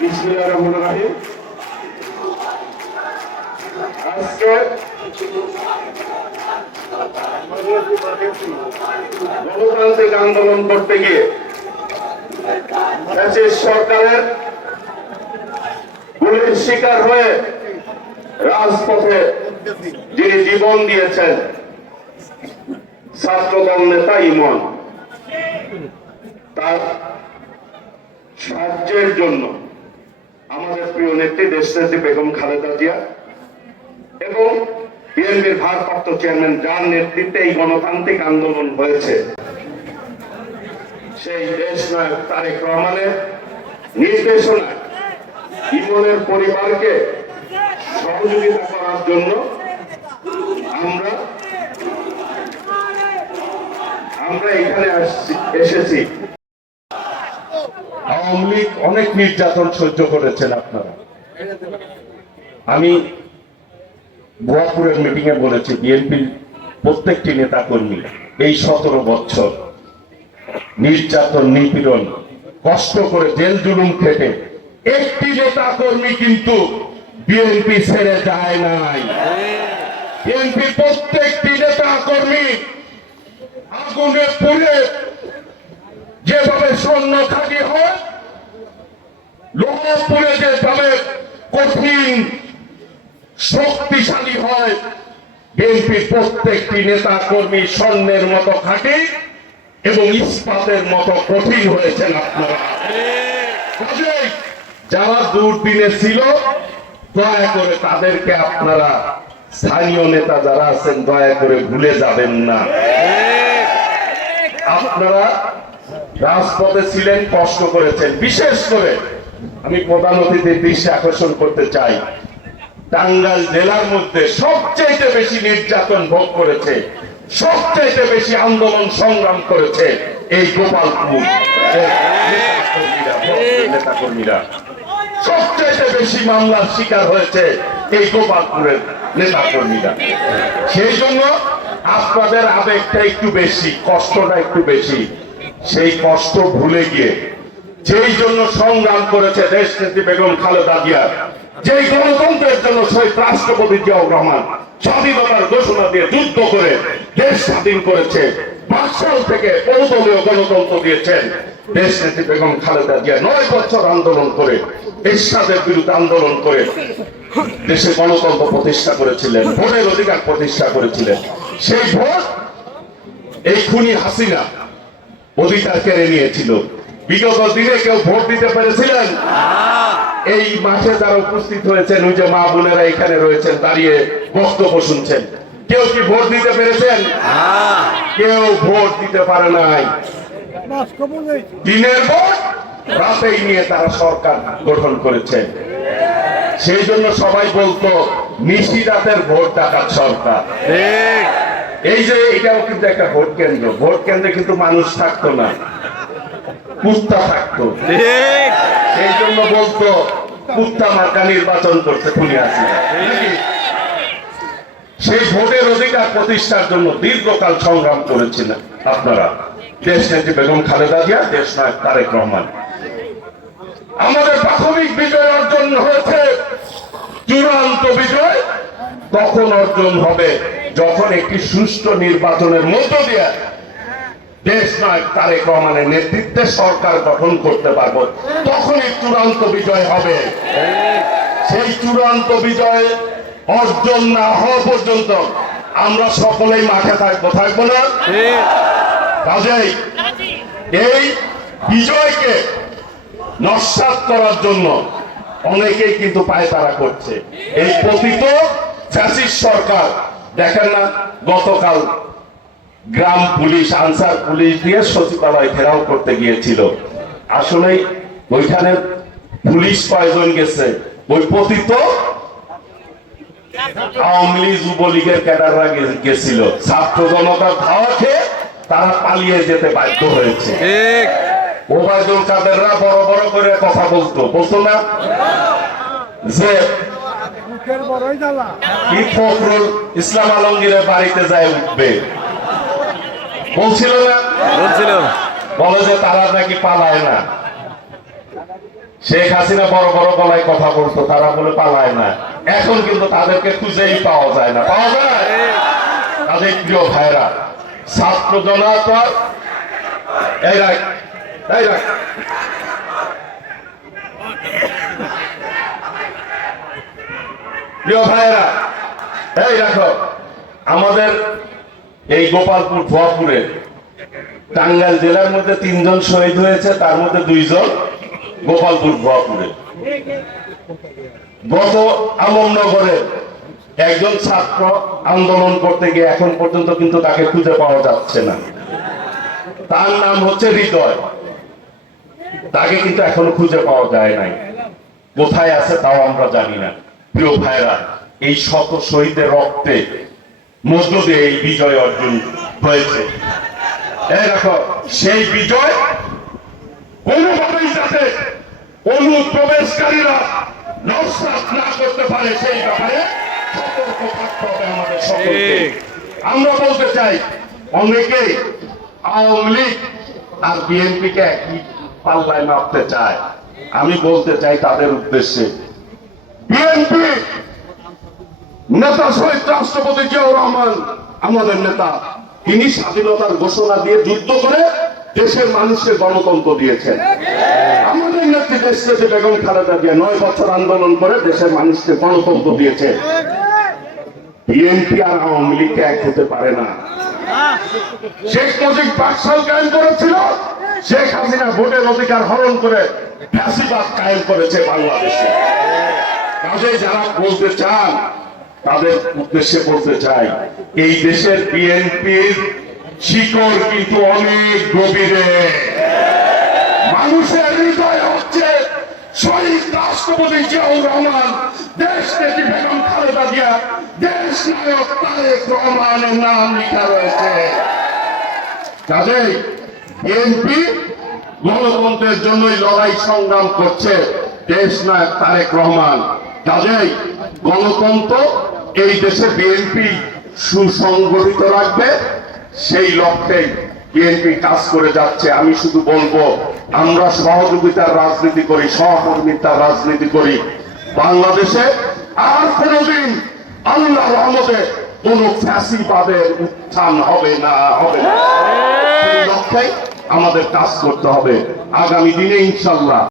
বিসমিল্লাহির আজকে গণতান্ত্রিক আন্দোলন করতে গিয়ে সরকারের গুলির শিকার হয়ে রাজপথে যিনি জীবন দিয়েছেন ছাত্রদল নেতা ইমন, তার সাহায্যের জন্য আমাদের প্রিয় নেত্রী দেশনেত্রী বেগম খালেদা জিয়া এবং বিএনপির ভারপ্রাপ্ত চেয়ারম্যান যার নেতৃত্বে এই গণতান্ত্রিক আন্দোলন হয়েছে, সেই দেশনায়ক তারেক রহমানের নির্দেশনায় ইমনের পরিবারকে সহযোগিতা করার জন্য আমরা এখানে এসেছি। আওয়ামী লীগ অনেক নির্যাতন সহ্য করেছেন আপনারা। আমি ভুয়াপুরের মিটিং এ বলেছি, বিএনপির প্রত্যেকটি নেতা কর্মী এই 17 বছর নির্যাতন, নিপীড়ন, কষ্ট করে জেল জুলুম খেটে একটি নেতা কর্মী কিন্তু বিএনপি ছেড়ে যায় নাই। বিএনপির প্রত্যেকটি নেতা কর্মী আগুনে পুড়ে যেভাবে স্বর্ণ খাঁটি হয়, লোহ পুড়ে যেভাবে কঠিন শক্তিশালী হয়, বিএনপির প্রত্যেকটি নেতা কর্মী স্বর্ণের মতো খাঁটি এবং ইস্পাতের মতো কঠিন হয়েছেন আপনারা। যারা দুর্দিনে ছিল, দয়া করে তাদেরকে আপনারা, স্থানীয় নেতা যারা আছেন, দয়া করে ভুলে যাবেন না। আপনারা রাজপথে ছিলেন, কষ্ট করেছেন। বিশেষ করে আমি প্রধান অতিথির দৃষ্টি আকর্ষণ করতে চাই, টাঙ্গাইল জেলার মধ্যে সবচেয়ে বেশি নির্যাতন ভোগ করেছে, সবচেয়ে বেশি আন্দোলন সংগ্রাম করেছে এই গোপালপুর নেতা কর্মীরা, সবচেয়ে বেশি মামলার শিকার হয়েছে এই গোপালপুরের নেতা কর্মীরা। সেই জন্য আপনাদের আবেগটা একটু বেশি, কষ্টটা একটু বেশি। সেই কষ্ট ভুলে গিয়ে যেই জন্য সংগ্রাম করেছে দেশনেত্রী বেগম খালেদা জিয়া, যেই গণতন্ত্রের জন্য শহীদ রাষ্ট্রপতি জিয়াউর রহমান স্বাধীনতার ঘোষণা দিয়ে যুদ্ধ করে দেশ স্বাধীন করেছে, 5 সাল থেকে বহুদলীয় গণতন্ত্র দিয়েছেন, দেশনেত্রী বেগম খালেদা জিয়া 9 বছর আন্দোলন করে, এরশাদের বিরুদ্ধে আন্দোলন করে দেশে গণতন্ত্র প্রতিষ্ঠা করেছিলেন, ভোটের অধিকার প্রতিষ্ঠা করেছিলেন। সেই ভোট এই খুনি হাসিনা অধিকার কেড়ে নিয়েছিল। বিগত দিনে কেউ ভোট দিতে পেরেছিলেন? এই মাঠে যারা উপস্থিত হয়েছেন, ওই যে মা বোনেরা এখানে রয়েছেন, দাঁড়িয়ে বক্তব্য শুনছেন, কেউ কি ভোট দিতে পেরেছেন? কেউ ভোট দিতে পারে নাই। দিনের ভোট রাতেই নিয়ে তারা সরকার গঠন করেছে। সেই জন্য সবাই বলতো নিশিরাতের ভোট ডাকাত সরকার। এই যে এটাও কিন্তু একটা ভোট কেন্দ্র, ভোট কেন্দ্রে কিন্তু মানুষ থাকতো না, কুত্তা থাকতো। সেই জন্য বলতো কুত্তা মার্কা নির্বাচন করতে খুনি আছে। সেই ভোটের অধিকার প্রতিষ্ঠার জন্য দীর্ঘকাল সংগ্রাম করেছিলেন আপনারা, দেশনেত্রী বেগম খালেদা জিয়া, দেশনায়ক তারেক রহমান। আমাদের প্রাথমিক বিজয় অর্জন হয়েছে, চূড়ান্ত বিজয় তখন অর্জন হবে যখন একটি সুষ্ঠু নির্বাচনের মধ্য দিয়ে দেশনায়ক তারেক রহমানের নেতৃত্বে সরকার গঠন করতে পারবো, তখনই চূড়ান্ত বিজয় হবে। সেই চূড়ান্ত বিজয় অর্জন না হওয়া পর্যন্ত আমরা সকলেই মাঠে থাকবো না। কাজেই এই বিজয়কে নস্যাৎ করার জন্য অনেকেই কিন্তু পায়তারা করছে। এই পতিত ফ্যাসিস্ট সরকার, দেখেন না, গতকাল গ্রাম পুলিশ, আনসার পুলিশ দিয়ে সচিবালয় ঘেরাও করতে গিয়েছিল। আসলে ওইখানে পুলিশ কয়জন গেছে? ওই পতিত আওয়ামী লীগ, যুবলীগের ক্যাডাররা গেছিল। ছাত্র জনতার ধাওয়া খেয়ে তারা পালিয়ে যেতে বাধ্য হয়েছে। ওবায়দুল কাদেররা বড় বড় করে কথা বলতো না যে ফখরুল ইসলাম আলমগীরের বাড়িতে যায় উঠবে, বলছিল না, বলে যে তারা নাকি পালায় না। শেখ হাসিনা বড় বড় গলায় কথা বলতো, তারা বলে পালায় না। এখন কিন্তু তাদেরকে খুঁজেই পাওয়া যায় না। পাওয়া যায়? তাদের প্রিয় ভাইরা, ছাত্র জনতা, এই রাখ, এই রাখ, প্রিয় ভাইরা, এই রাখো, আমাদের এই গোপালপুর ভুয়াপুরে টাঙ্গাইল জেলার মধ্যে 3 জন শহীদ হয়েছে, তার মধ্যে 2 জন গোপালপুর ভুয়াপুরে। গত আমমনগরে একজন ছাত্র আন্দোলন করতে গিয়ে এখন পর্যন্ত কিন্তু তাকে খুঁজে পাওয়া যাচ্ছে না। তার নাম হচ্ছে হৃদয়। তাকে কিন্তু এখনো খুঁজে পাওয়া যায় নাই। কোথায় আছে তাও আমরা জানি না। প্রিয় ভাইরা, এই শত শহীদের রক্তে মধ্য দিয়ে এই বিজয় অর্জন হয়েছে। এই দেখো, সেই বিজয় কোনোভাবেই যাতে অনুপ্রবেশকারীরা নস্যাৎ না করতে পারে সেই ব্যাপারে সতর্ক থাকতে হবে আমাদের সকলকে। আমরা বলতে চাই, অনেকেই আওয়ামী লীগ আর বিএনপিকে একই পাল্লায় মাপতে চায়। আমি বলতে চাই তাদের উদ্দেশ্যে, বিএনপি নেতা শহীদ রাষ্ট্রপতি জিয়াউর রহমান আমাদের নেতা, তিনি স্বাধীনতার ঘোষণা দিয়ে যুদ্ধ করে দেশের মানুষকে গণতন্ত্র দিয়েছেন। আমাদের নেত্রী দেশনেত্রী বেগম খালেদা জিয়া 9 বছর আন্দোলন করে দেশের মানুষকে গণতন্ত্র দিয়েছে। বিএনপি আর আওয়ামী লীগ এক হতে পারে না। শেখ মুজিব বাকশাল কায়েম করেছিল, শেখ হাসিনা ভোটের অধিকার হরণ করে ফ্যাসিবাদ কায়েম করেছে বাংলাদেশে। কাজে যারা বলতে চান তাদের উদ্দেশ্যে বলতে চাই, এই দেশের বিএনপির শিকড় কিন্তু অনেক গভীরে। মানুষের হৃদয় হচ্ছে শহীদ রাষ্ট্রপতি জিয়াউর রহমান, দেশ নেত্রী বেগম খালেদা জিয়া, দেশ নায়ক তারেক রহমানের নাম লেখা রয়েছে। কাজেই বিএনপি গণতন্ত্রের জন্যই লড়াই সংগ্রাম করছে, দেশ নায়ক তারেক রহমান। কাজেই গণতন্ত্র এই দেশে বিএনপি সুসংগঠিত রাখবে, সেই লক্ষ্যে বিএনপি কাজ করে যাচ্ছে। আমি শুধু বলবো, আমরা সহযোগিতার রাজনীতি করি, সহকর্মিতার রাজনীতি করি। বাংলাদেশে আর কোনদিন আল্লাহর রহমতে কোন ফ্যাসিবাদের উত্থান হবে না, হবে না। সেই লক্ষ্যে আমাদের কাজ করতে হবে আগামী দিনে ইনশাআল্লাহ।